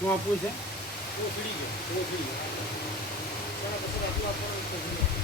શું આપવું છે? કોથળી છે કોથળી બરાબર પછી આટલું આપવાનું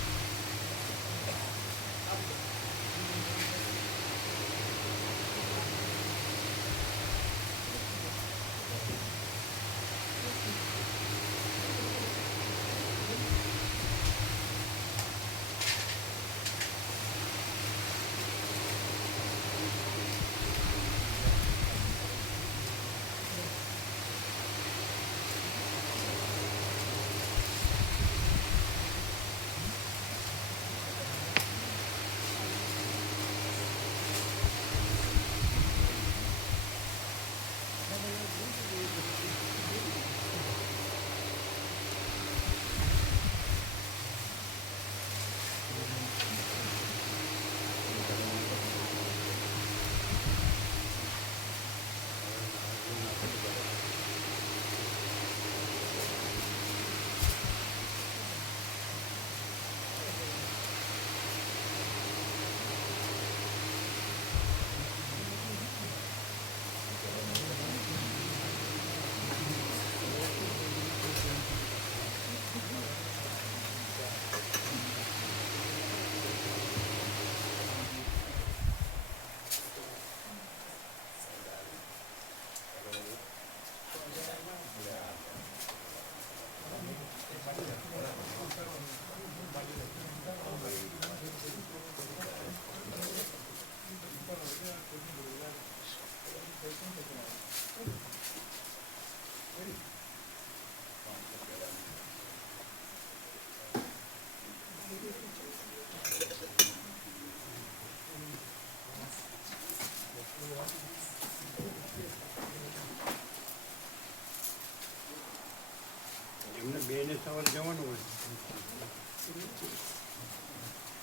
એમને બેને સવારે જવાનું હોય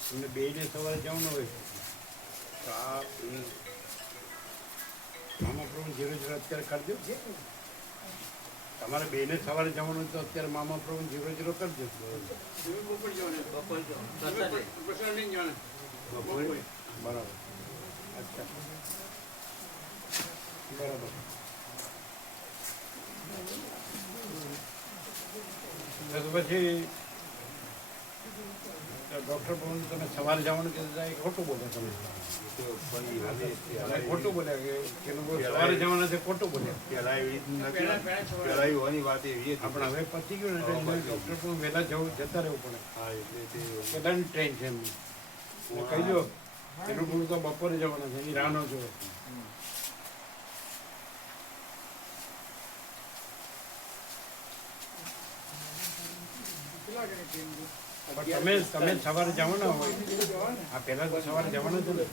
એમને બેને સવારે જવાનું હોય તો આ હમ, મામા પ્રભુ જીરો જીરો અત્યારે કરજો તમારે બેને સવારે જવાનું તો અત્યારે મામા પ્રભુ જીરો જીરો કરજો? બરાબર. અચ્છા. બરાબર. પછી ડૉક્ટર પણ તમે સવારે જવાનું કે એ ખોટું બોલે તમે. ખોટું બોલ્યા કે સવારે જવાના છે ખોટું બોલ્યા હોવાની પહેલા એવાની વાત એવી આપણે હવે પતી ગયું ને એટલે ડૉક્ટર પણ વહેલા જવું જતા રહેવું પડે. હા એટલે તે ટ્રેન છે એમની. એટલે કહી દો પેલું બોલું તો બપોરે જવાના છે એ રાહનો જોવે કેટલા ટ્રેન? પણ તમે તમે સવારે જવાના હોય. આ પહેલા તો સવારે જવાના છે ને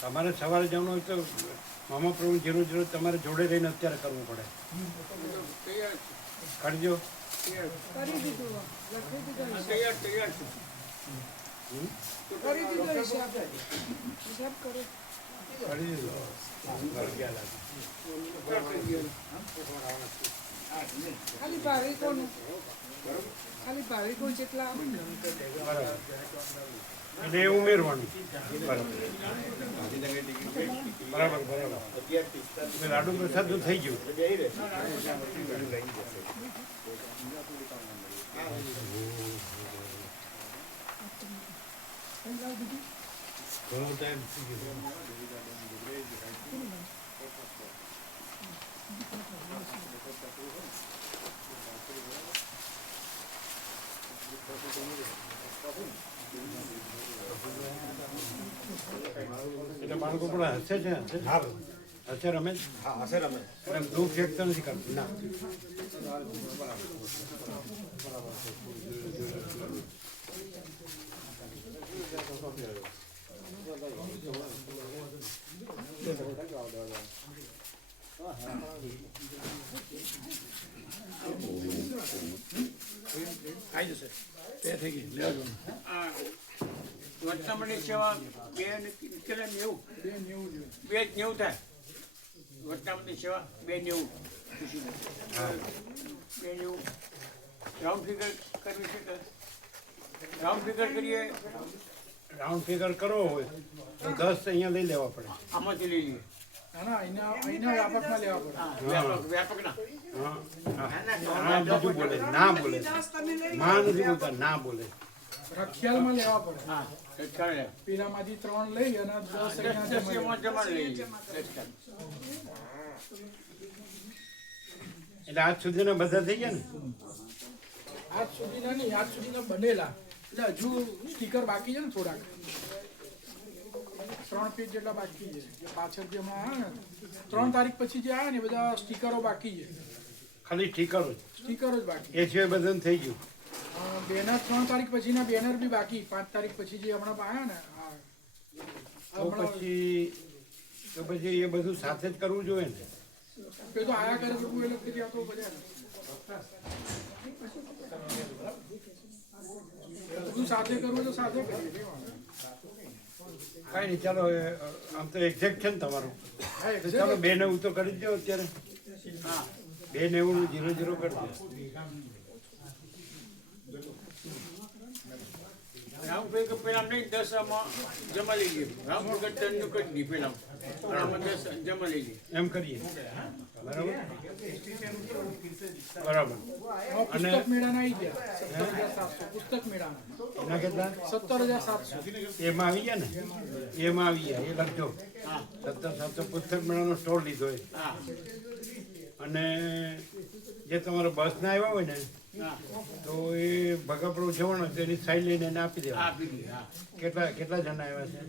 તમારે સવારે જવાનું હોય તો મામા પ્રભુ જીરો જીરો તમારે જોડે રહીને અત્યારે કરવું પડે. કરજો. તૈયાર તૈયાર કરી દીધો હિસાબ હિસાબ. ખાલી ભાવિકોનું ખાલી ભાવિકો જેટલા ને બરાબર. બરાબર લાડુ પ્રસાદ તો થઈ ગયું. এটা মানুষ সেটা પણ છે હસે હા હશે રમે એમ દુઃખ વ્યક્ત નથી કરતું ના આવી જશે તે થઈ ગઈ લેવા જવાનું સેવા બે નેવું બે નેવું થાય વર્તમાનની સેવા બે નેવું બે નેવું રાઉન્ડ ફિગર કરવી છે રાઉન્ડ ફિગર કરીએ રાઉન્ડ ફિગર કરવો હોય તો દસ અહીંયા લઈ લેવા પડે આમાંથી લઈ લઈએ ના બોલે ના બોલે માં નથી બોલતા ના બોલે રખિયાલમાં લેવા પડે. હા એ પીલામાંથી ત્રણ લઈ અને દસ. એટલે આજ સુધીના બધા થઈ ગયા ને? આજ સુધીના નહીં આજ સુધીના બનેલા. એટલે હજુ સ્ટીકર બાકી છે ને થોડાક. ત્રણ પેજ જેટલા બાકી છે. પાછળ જે હમણાં ત્રણ તારીખ પછી જે આવે ને બધા સ્ટીકરો બાકી છે. ખાલી સ્ટીકરો સ્ટીકરો જ બાકી એ સિવાય બધા થઈ ગયું. બેનર ત્રણ તારીખ પછીના બેનર બી બાકી. પાંચ તારીખ પછી જે હમણાં પાયા ને હા. તો પછી તો પછી એ બધું સાથે જ કરવું જોઈએ ને? એ તો આયા કરે તો કોઈ અલગથી આ તો બધા બધું સાથે કરવું તો સાથે કરીએ કઈ નહીં. ચાલો આમ તો એક્ઝેક્ટ છે ને તમારું. તો. ચાલો બે નેવું તો કરી દો અત્યારે. હા. બે નેવું જીરો જીરો કરી દો. પેલા નહીં દસ આમાં જમા લઈ લઈએ. રાઉન્ડ ફિગર ત્રણનું કરી દઈએ પેલા આમાં દસ જમા લઈ લઈએ. એમ કરીએ. બરાબર? બરાબર. હવે પુસ્તક મેળાના આવી ગયા. સત્તર હજાર સાતસો. પુસ્તક મેળાના. એના કેટલા? સત્તર હજાર સાતસો. એમાં આવી ગયા ને? એમાં આવી ગયા એ લખજો. હા. સત્તર સાતસો પુસ્તક મેળાનો સ્ટોર લીધો એ. હા. અને જે તમારો બસના આવ્યા હોય ને તો એ ભગાપડો જવાનો એની સાઈડ લઈને એને આપી દેવા. કેટલા કેટલા જણા આવ્યા છે?